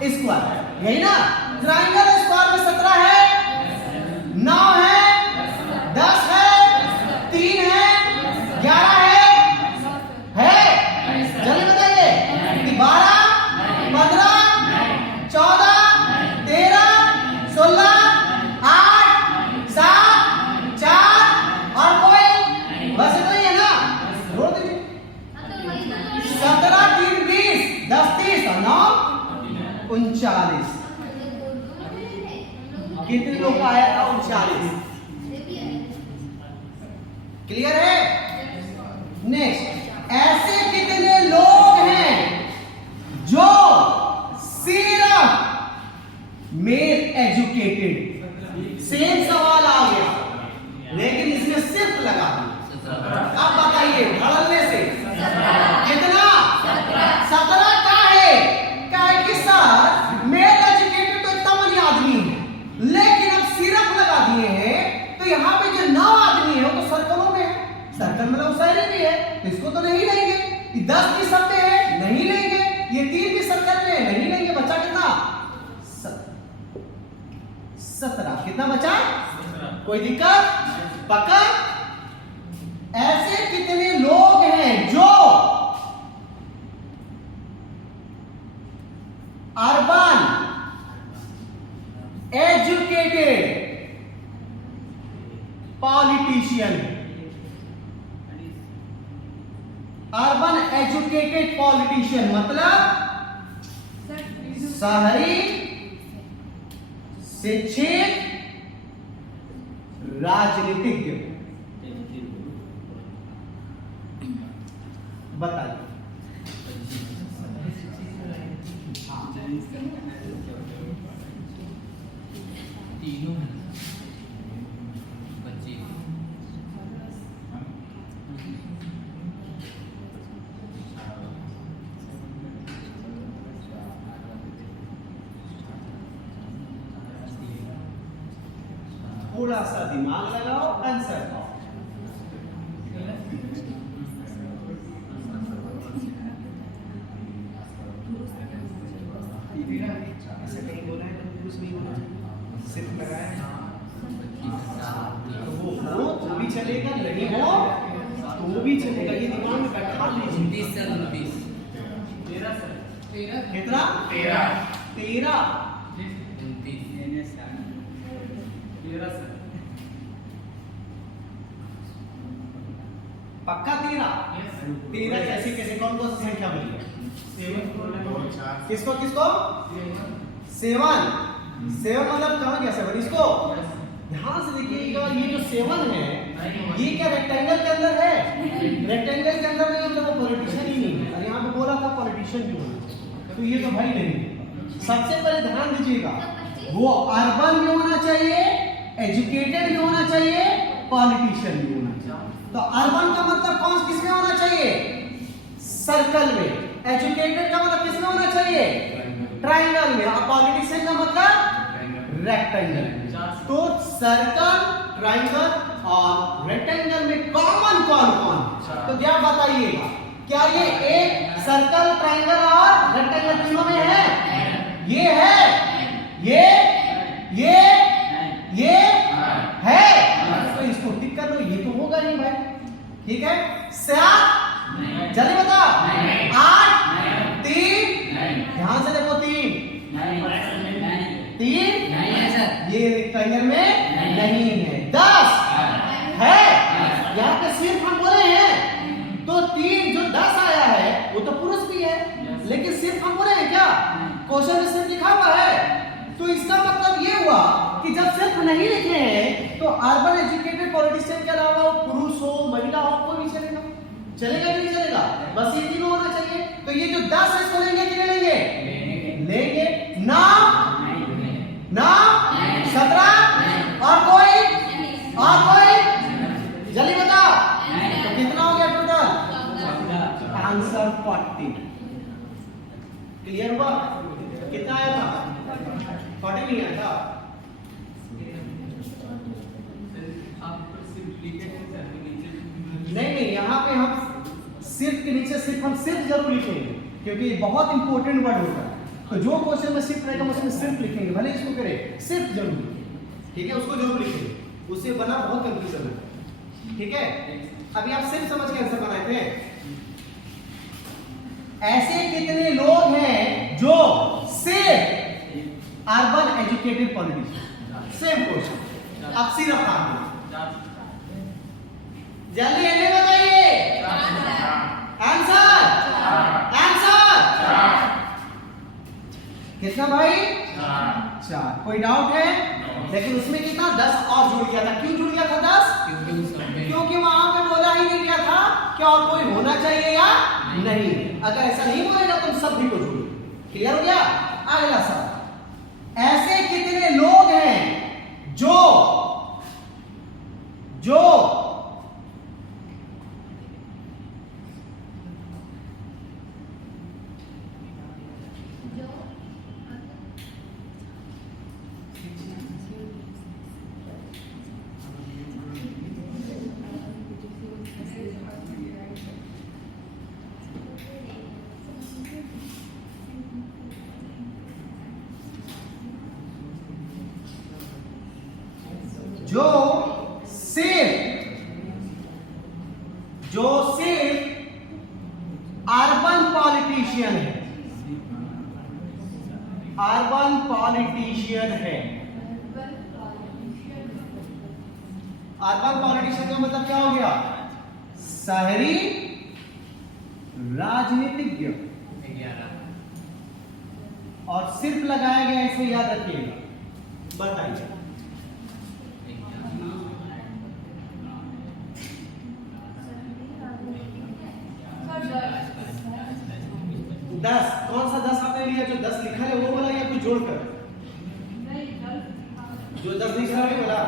स्क्वायर, यही ना। ट्रायंगल और स्क्वायर में 17 है, 9 है, 10 है, 3 है, 11 है, जल्दी बताइए। 12, 15, 14, 13, 16, 8, 7, 4 और कोई बस इतना ही है ना, जोड़ दीजिए। 17, 3, 20, 10, 30 और 9, 39। कितने लोग का आया था, 39। क्लियर है। नेक्स्ट, ऐसे कितने लोग हैं जो सिर्फ मेल एजुकेटेड। सेम सवाल आ गया लेकिन इसमें सिर्फ लगा दिया। अब बताइए धड़ल्ले से कितना, 17 का है। कि सर मेल एजुकेटेड तो इतना बड़ी आदमी है, लेकिन अब सिर्फ लगा दिए हैं तो यहाँ पे जो 9 आदमी है वो तो सर्कलों में है, सर्कल में तो सारे भी है, इसको तो नहीं लेंगे। 10 भी सब में है, नहीं लेंगे। ये 3 भी सर्कल में है, नहीं लेंगे। बचा कितना, 17। कितना बचा, कोई दिक्कत, पक्का। ऐसे कितने लोग हैं जो urban educated politician, urban educated politician मतलब शहरी शिक्षित राजनीतिज्ञ। बताइए। तीनों बच्चे थोड़ा सा दिमाग लगाओ, आंसर दो। ऐसा कहीं बोला है तो पुरुष नहीं होना चाहिए, सिर्फ लगाया है तो वो हो तो भी चलेगा, नहीं हो तो भी चलेगा। ये दिमाग में बैठा लीजिए। 29 सर 29 13 सर, कितना, 13। 13 सर, पक्का 13। 13 कैसे कैसे, कौन कौन सी संख्या बनी है? 7 किसको किसको, 7। 7 मतलब कहाँ गया 7, इसको ध्यान से देखिएगा। ये जो 7 है ये क्या रेक्टेंगल के अंदर है? रेक्टेंगल के अंदर नहीं, मतलब वो पॉलिटिशियन ही नहीं है। और यहाँ पे बोला था पॉलिटिशियन भी होना चाहिए, तो ये तो भाई नहीं। सबसे पहले ध्यान दीजिएगा, वो अर्बन भी होना चाहिए, एजुकेटेड भी होना चाहिए, पॉलिटिशियन भी होना चाहिए। तो अर्बन का मतलब कौन किसमें होना चाहिए, सर्कल में। एजुकेटेड का मतलब किसमें होना चाहिए, ट्रायंगल में। और पॉलिटिशियन का मतलब रेक्टेंगल में। तो सर्कल, ट्रायंगल और रेक्टेंगल में कॉमन कौन कौन? तो क्या बताइएगा, क्या ये एक सर्कल, ट्रायंगल और रेक्टेंगल तीनों में है? ये है, ये है, तो इसको टिक कर लो। ये तो होगा नहीं भाई, ठीक है। 7 जल्दी बता, 8 रेक्टेंगल में नहीं है। 10 है, यहाँ पे सिर्फ हम बोले हैं तो 3 जो 10 आया है वो तो पुरुष भी है, लेकिन सिर्फ हम बोले हैं क्या, क्वेश्चन में सिर्फ लिखा हुआ है। तो इसका मतलब ये हुआ कि जब सिर्फ नहीं लिखे हैं तो अर्बन एजुकेटेड पॉलिटिशियन के अलावा वो पुरुष हो महिला हो कोई भी चलेगा, चलेगा कि नहीं चलेगा, बस ये तीनों होना चाहिए। तो ये जो 10 है इसको लेंगे कि नहीं लेंगे, लेंगे ना, ना 17 और कोई जल्दी बताओ तो कितना हो गया टोटल, आंसर 40। क्लियर हुआ, कितना आया था, 40 नहीं आया था। नहीं, यहाँ पे हम सिर्फ के नीचे सिर्फ हम सिर्फ जरूर लिखेंगे क्योंकि बहुत इंपॉर्टेंट वर्ड होता है। तो जो क्वेश्चन में सिर्फ रहेगा उसमें सिर्फ लिखेंगे, भले इसको करें सिर्फ जरूर लिखेंगे, ठीक है, उसको जरूर लिखेंगे, उससे बना बहुत कंफ्यूजन है, ठीक है। अभी आप सिर्फ समझ के आंसर बनाए थे। ऐसे कितने लोग हैं जो सिर्फ urban educated politician, same question, अब सिर्फ आप जल्दी जल्दी बताइए आंसर, कितना भाई, 4। कोई डाउट है, लेकिन उसमें कितना 10 और जुड़ गया था। क्यों जुड़ गया था 10, क्योंकि वहां पे बोला ही नहीं गया था कि और कोई होना चाहिए या नहीं। अगर ऐसा नहीं बोलेगा तो सभी को जोड़ो। क्लियर हो गया। अगला सवाल, ऐसे कितने लोग हैं जो सिर्फ अर्बन पॉलिटिशियन है, अर्बन पॉलिटिशियन है। अर्बन पॉलिटिशियन का मतलब क्या हो गया, शहरी राजनीतिज्ञ, और सिर्फ लगाया गया, इसे याद रखिएगा। बताइए 10, कौन सा 10 आपने लिया, जो 10 लिखा है वो बोला या कुछ जोड़कर, जो 10 लिखा है बोला,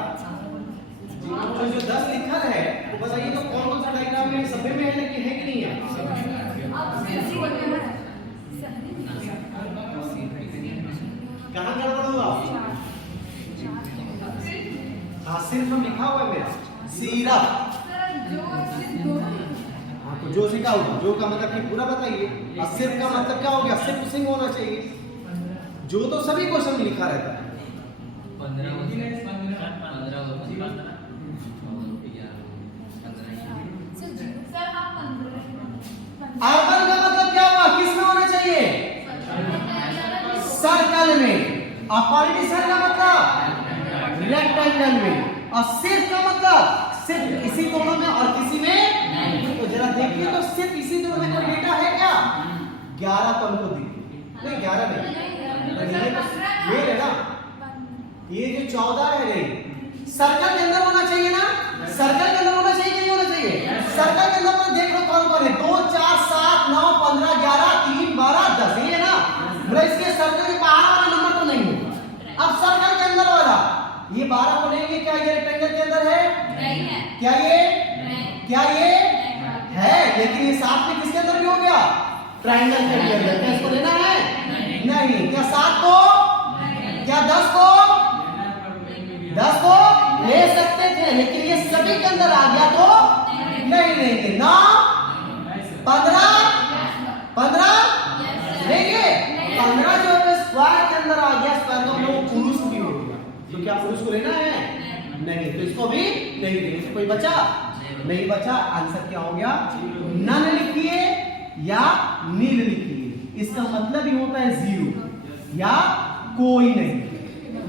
तो जो 10 लिखा है वो बताइए तो कौन कौन सा डायग्राम में सभी में है कि नहीं है। कहां गड़बड़ हुआ, हाँ सिर्फ हम लिखा हुआ है मेरा सिर्फ, तो जो सीखा होगा, जो का मतलब कि पूरा बताइए, और सिर्फ का मतलब क्या हो गया, सिर्फ सिंह होना चाहिए। जो तो सभी क्वेश्चन में लिखा रहता है। अर्बन का मतलब क्या हुआ, किस में होना चाहिए, सर्कल में, और पॉलिटिशियन का मतलब रेक्टेंगल में, और सिर्फ का मतलब सिर्फ इसी दोनों में और किसी में। तो जरा देखिए तो सिर्फ इसी दोनों में कोई डेटा है क्या, 11 तो हमको दिखे, नहीं 11 नहीं, ये है ना, ये जो 14 है नहीं, सर्कल के अंदर होना चाहिए ना, सर्कल के अंदर होना चाहिए कि नहीं होना चाहिए, सर्कल के अंदर में देख लो कौन कौन है, 2 4 7 9 15 11 3 12 10, ये है ना, मतलब इसके सर्कल के बाहर वाला नंबर तो नहीं होगा। अब सर्कल के अंदर वाला ये 12 को लेंगे, क्या ये रेक्टेंगल के अंदर है, नहीं है, क्या ये क्या ये है, लेकिन ये 7 में किसके अंदर भी हो गया, ट्रायंगल के अंदर। क्या इसको लेना है, नहीं। क्या 7 को, क्या 10 को ले सकते थे, लेकिन ये सभी के अंदर आ गया तो नहीं लेंगे। 9 15 लेंगे, 15 जो है स्क्वायर के अंदर आ गया, स्क्वायर का मतलब पुरुष भी हो गया, तो क्या पुरुष को लेना है, नहीं, तो इसको भी नहीं लेंगे। कोई बचा नहीं बचा, आंसर क्या हो गया, नन लिखिए या नील लिखिए, इसका मतलब ही होता है 0 या कोई नहीं।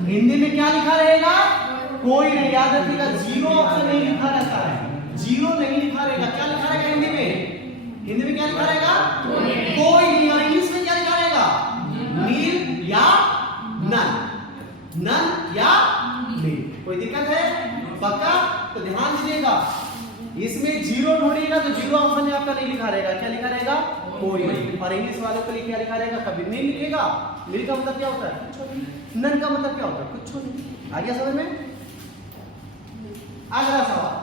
हिंदी में क्या लिखा रहेगा? कोई नहीं। याद रखिएगा, जीरो ऑप्शन नहीं लिखा रहता है, जीरो नहीं लिखा रहेगा। क्या लिखा रहेगा हिंदी में? हिंदी में क्या लिखा रहेगा? कोई नहीं। और इंग्लिश में क्या लिखा रहेगा? नील या नन, नन या नील। कोई दिक्कत है? पक्का? तो ध्यान दीजिएगा, इसमें जीरो ढूंढिएगा तो जीरो ऑप्शन में आपका नहीं लिखा रहेगा। क्या लिखा रहेगा? कोई नहीं। और इंग्लिश वाले के लिए क्या लिखा रहेगा? कभी नहीं लिखेगा। नील का मतलब क्या होता है? कुछ नहीं। नन का मतलब क्या होता है? कुछ नहीं। आ गया समझ में? अगला सवाल,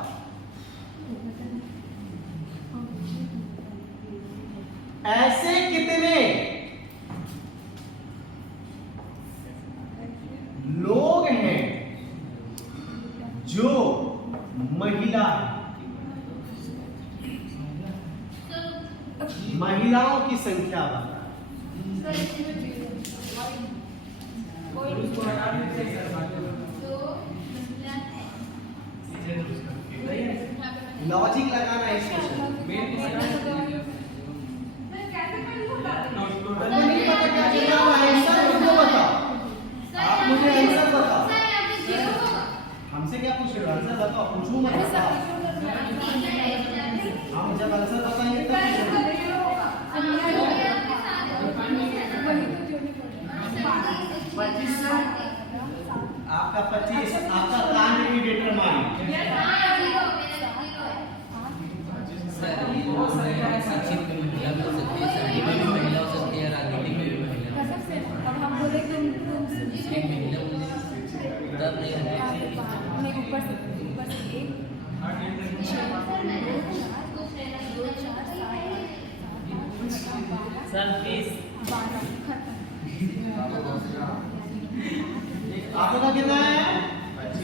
ऐसे कितने लोग हैं जो महिला है? महिलाओं की संख्या बता। उसको हटा दीजिए सर, लॉजिक लगाना है इस क्वेश्चन में। आपको नहीं पता क्या चल रहा है? आंसर मुझको बताओ, आप मुझे आंसर बताओ। हमसे क्या पूछ रहे हो? आंसर बताओ, पूछूंगा बताओ। हम जब आंसर बताएंगे तब आपका 25, आपका कांड भी डिटरमाइन। सचिन में महिला भी हो सकती है, संगीत में भी महिला हो सकती है, राजनीति में भी महिला। अब हम बोले तुम एक महिला मुझे तब नहीं रहती। नहीं, ऊपर से एक 2 4 सर प्लीज 12 आपका कितना है?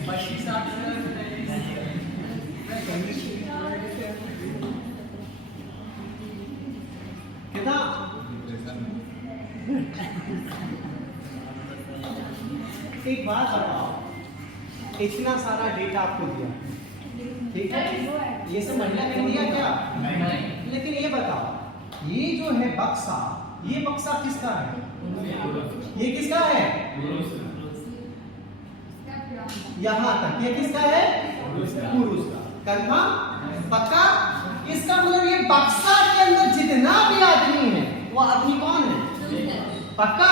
25 8 कितना? एक बात बताओ, इतना सारा डेटा आपको दिया, ठीक है? ये सब महिला ने दिया क्या? लेकिन ये बताओ, ये जो है बक्सा, ये बक्सा किसका है? ये किसका है? यहां तक ये किसका है? पुरुष का। कंफर्म? पक्का? इसका मतलब ये बक्सा के अंदर जितना भी आदमी है वो आदमी कौन है? पक्का?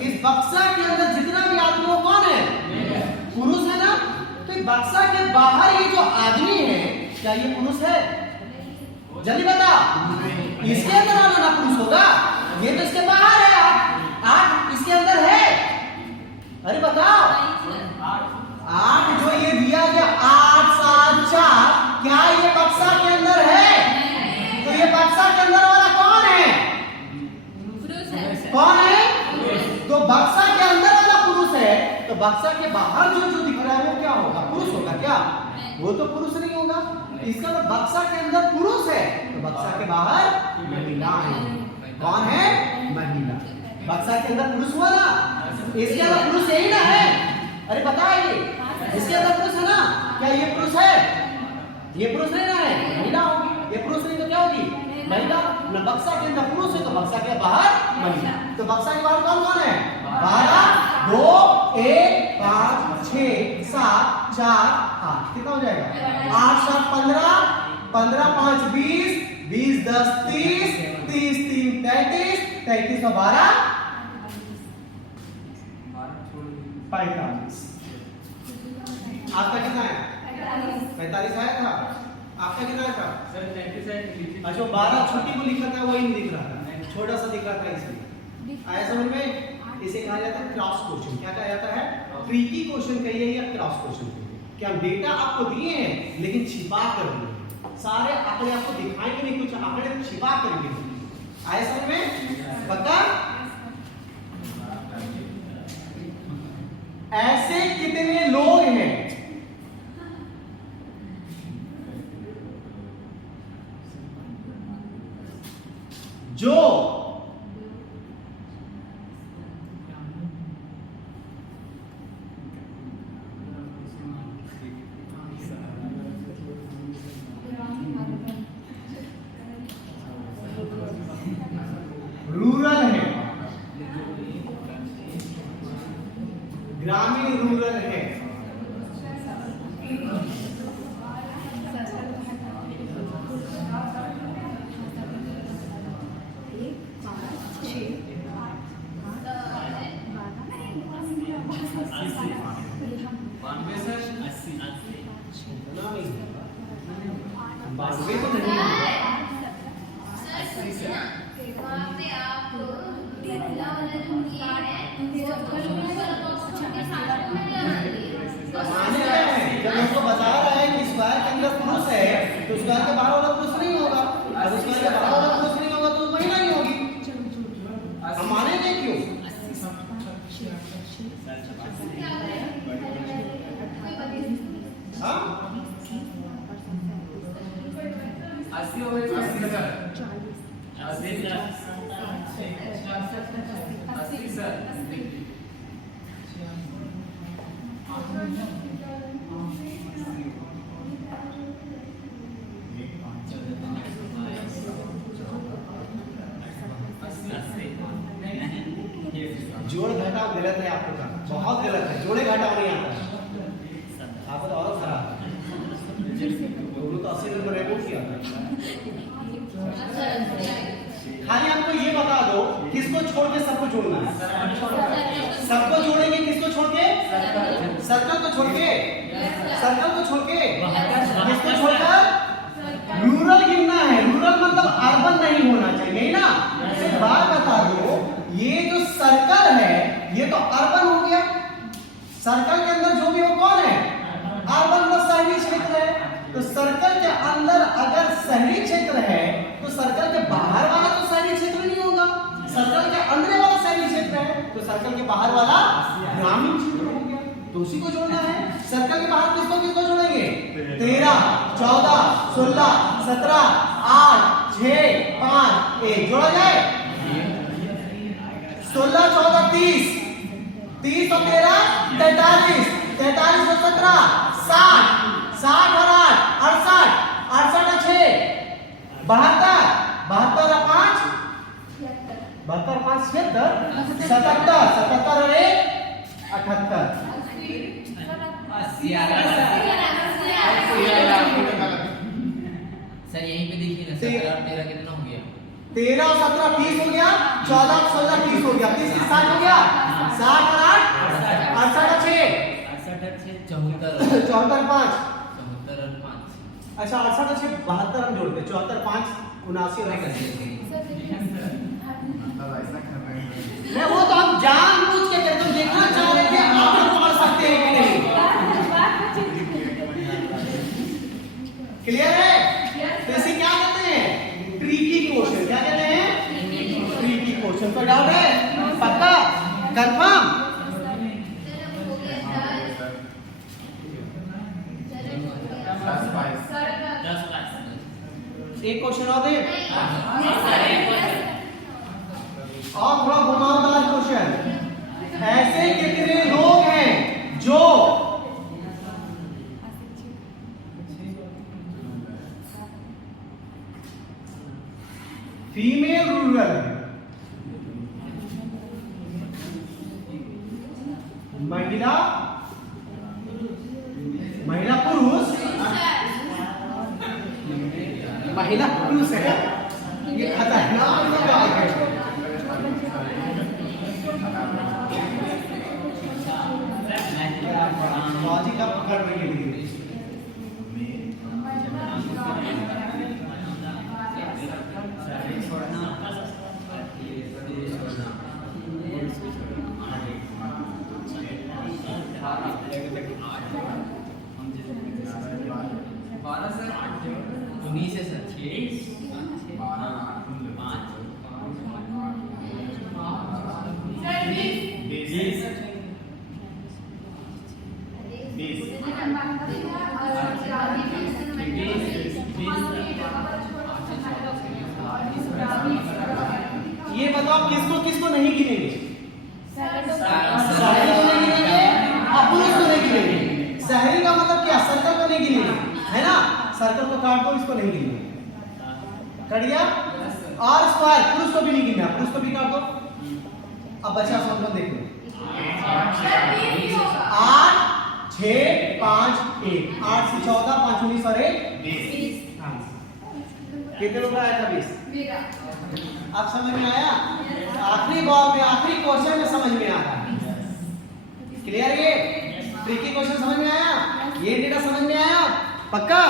इस बक्सा के अंदर जितना भी आदमी वो कौन है? पुरुष है ना? तो इस बक्सा के बाहर ये जो आदमी है, क्या ये पुरुष है? जल्दी बता। इसके अंदर आना ना पुरुष होगा, ये तो इसके बाहर है। आठ इसके अंदर है। अरे बताओ, 8 जो ये दिया गया 8 7 4, क्या ये बक्सा के अंदर है? तो ये बक्सा के अंदर वाला कौन है? कौन है? तो बक्सा के अंदर वाला पुरुष है, तो बक्सा के बाहर जो जो दिख रहा है वो क्या होगा? पुरुष होगा क्या? वो तो पुरुष नहीं होगा। इसका तो बक्सा के अंदर पुरुष है, तो बक्सा के बाहर महिला है। कौन है? महिला। बक्सा के अंदर पुरुष हुआ ना, इसके अंदर पुरुष यही ना है। अरे बताइए, इसके अंदर पुरुष है ना? क्या ये पुरुष है? ये पुरुष नहीं ना है, महिला होगी। ये पुरुष नहीं तो क्या होगी? महिला। न बक्सा के अंदर पुरुष है तो बक्सा के बाहर महिला। तो बक्सा के बाहर कौन कौन है? 12 2 1 5 6 7 4 8। कितना हो जाएगा? 8 7 15 15 5 20 20 10 30 30 3 33 33 और 12 45। आपका कितना है? 45 आया था। आपका कितना था? सर 33 है। अच्छा, 12 छुट्टी को लिखा था, वही नहीं दिख रहा था, छोटा सा दिख रहा था इसलिए। आया समझ में? इसे कहा जाता है क्रॉस क्वेश्चन। क्या कहा जाता है? ट्रिकी क्वेश्चन कहिए या क्रॉस क्वेश्चन कहिए। क्या हम डेटा आपको दिए हैं लेकिन छिपा कर दिए, सारे आंकड़े आपको दिखाएंगे नहीं, कुछ आंकड़े छिपा कर दिए। आया समझ में? पक्का? ऐसे कितने लोग हैं जो रूरल है, ग्रामीण रूरल है। बानवे सर 80 बानवे तो नहीं है। माने क्या है? जब हमको बता रहा है कि स्क्वायर के अंदर पुरुष है तो स्क्वायर के बाहर वाला पुरुष नहीं होगा, अब स्क्वायर के बाहर वाला पुरुष नहीं होगा तो महिला ही होगी। हम मानेंगे क्यों? हाँ 80 हो गए 80 सर 80 सर जोड़ घटाव गलत है आपको का, बहुत गलत है। जोड़े घटाव नहीं आता आपको तो और खराब है। तो 80 नंबर रिपोर्ट किया था। खाली हमको ये बता दो किसको छोड़ के सबको जोड़ना है। सबको जोड़ेंगे किसको छोड़ के? सर्कल को छोड़ के। सर्कल को छोड़ के किसको छोड़कर? रूरल गिनना है। रूरल मतलब अर्बन नहीं होना चाहिए ना। एक बात बता दो, ये जो सर्कल है ये तो अर्बन हो गया। सर्कल के अंदर जो भी हो कौन है? अर्बन मतलब शहरी क्षेत्र है। तो सर्कल के अंदर अगर शहरी क्षेत्र है तो सर्कल के बाहर वाला तो शहरी क्षेत्र नहीं होगा। सर्कल के अंदर वाला शहरी क्षेत्र है तो सर्कल के बाहर वाला ग्रामीण क्षेत्र हो गया। तो उसी को जोड़ना है। सर्कल के बाहर किसको किसको जोड़ेंगे? 13, 14, 16, 17, 8, 6, 5, 1 जोड़ा जाए। 16, 14, 30, 30 और 13, 43, 43 और 17, 60, 60 और 8, 68, 68 और 6, 72, 72 और 5, 72 5 76, 77, 77 और 1, 78। सर यहीं पे देखिए ना 17 और 13 कितना हो गया? 13 और 17 30 हो गया, 14 और 16 30 हो गया, 30 से 60 हो गया, 60 और 8 68 और 6 74 74 5। 74 और 5 अच्छा 68 और 6 72 हम जोड़ते हैं, 74 5 79 और 1। मैं वो तो हम जानबूझ के करते हैं, देखना चाह रहे थे आप लोग पढ़ सकते हैं कि नहीं। क्लियर है? तो इसे क्या कहते हैं? Tricky question. क्या कहते हैं? Tricky question. तो डाउट है? पक्का? कंफर्म? एक क्वेश्चन और दे और थोड़ा घुमावदार क्वेश्चन। ऐसे कितने लोग हैं जो फीमेल रूरल है, महिला पुरुष, महिला पुरुष है। ये खतरनाक बात है। लॉजिक आप पकड़ रही है। उन्नीस है सर 20। ये बताओ किसको किसको नहीं गिनेंगे? शहरी को नहीं गिनेंगे और पुरुष को नहीं गिनेंगे। शहरी का मतलब क्या? सर्कल को नहीं गिनेंगे, है ना? सर्कल को काट दो, इसको नहीं गिनेंगे। कट गया? और स्क्वायर पुरुष को भी नहीं गिनना, पुरुष को भी काट दो। अब बचा सब देख लो। 8 6 5 1 8 से 14 5 19 और 1 20। कितने लोग आया था 20? अब समझ में आया? आखिरी बार में आखिरी क्वेश्चन में समझ में आ रहा है। क्लियर? ये ट्रिकी क्वेश्चन समझ में आया? ये डेटा समझ में आया? पक्का?